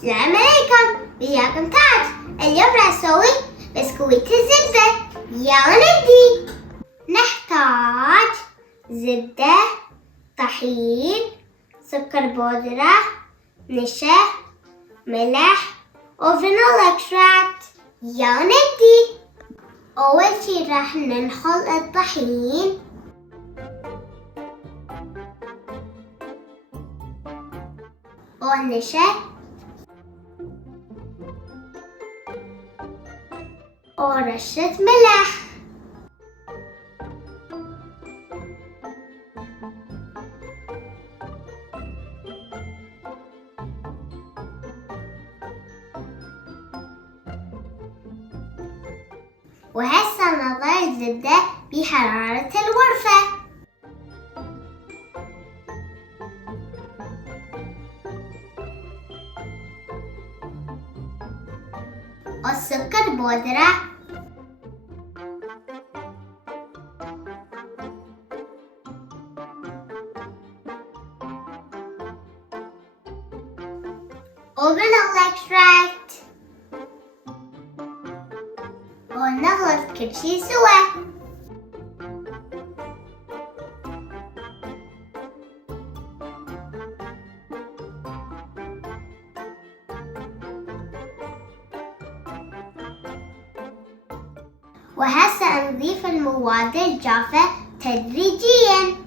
السلام عليكم، وياكم تاج. اليوم راح نسوي بسكويت الزبدة. يلا نبدي. نحتاج زبدة، طحين، سكر بودرة، نشا، ملح وفانيليا اكستراكت. يلا نبدي. أول شي راح ننخل الطحين والنشا ورشة ملح. وهسه نضع الزبدة بحرارة الغرفة. والسكر بودرة وفانيليا اكستراكت، ونخلط كل شي سوا. وهسه نضيف المواد الجافة تدريجيا.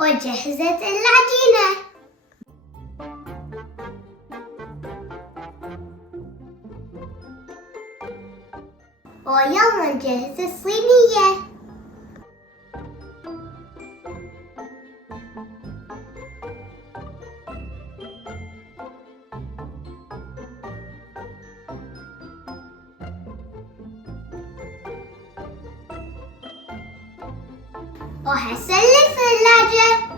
وجهزت العجينة. ويلا نجهز الصينية. وهسه للثلاجة.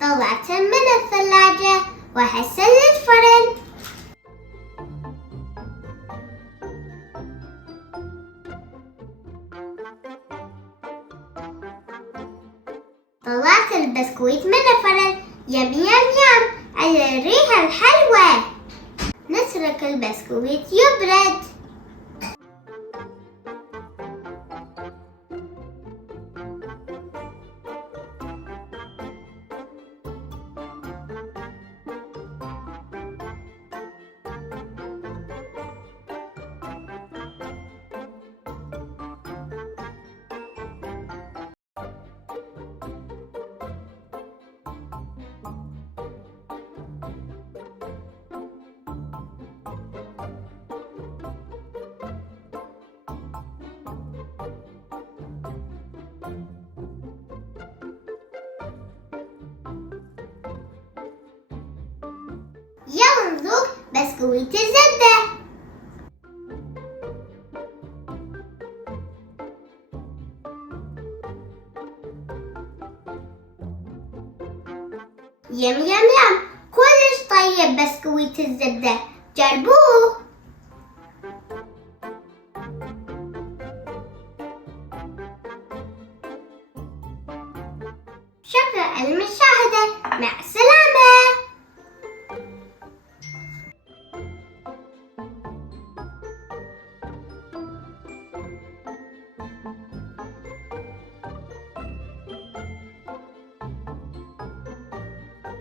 طلعتهم من الثلاجة وهسه للفرن. طلعت البسكويت من الفرن. يم يم يم على الريحة الحلوة. نترك البسكويت يبرد. يلا نذوق بسكويت الزبدة. يم يم يم، كلش طيب بسكويت الزبدة، جربوه. شكرا للمشاهدة، مع السلامة.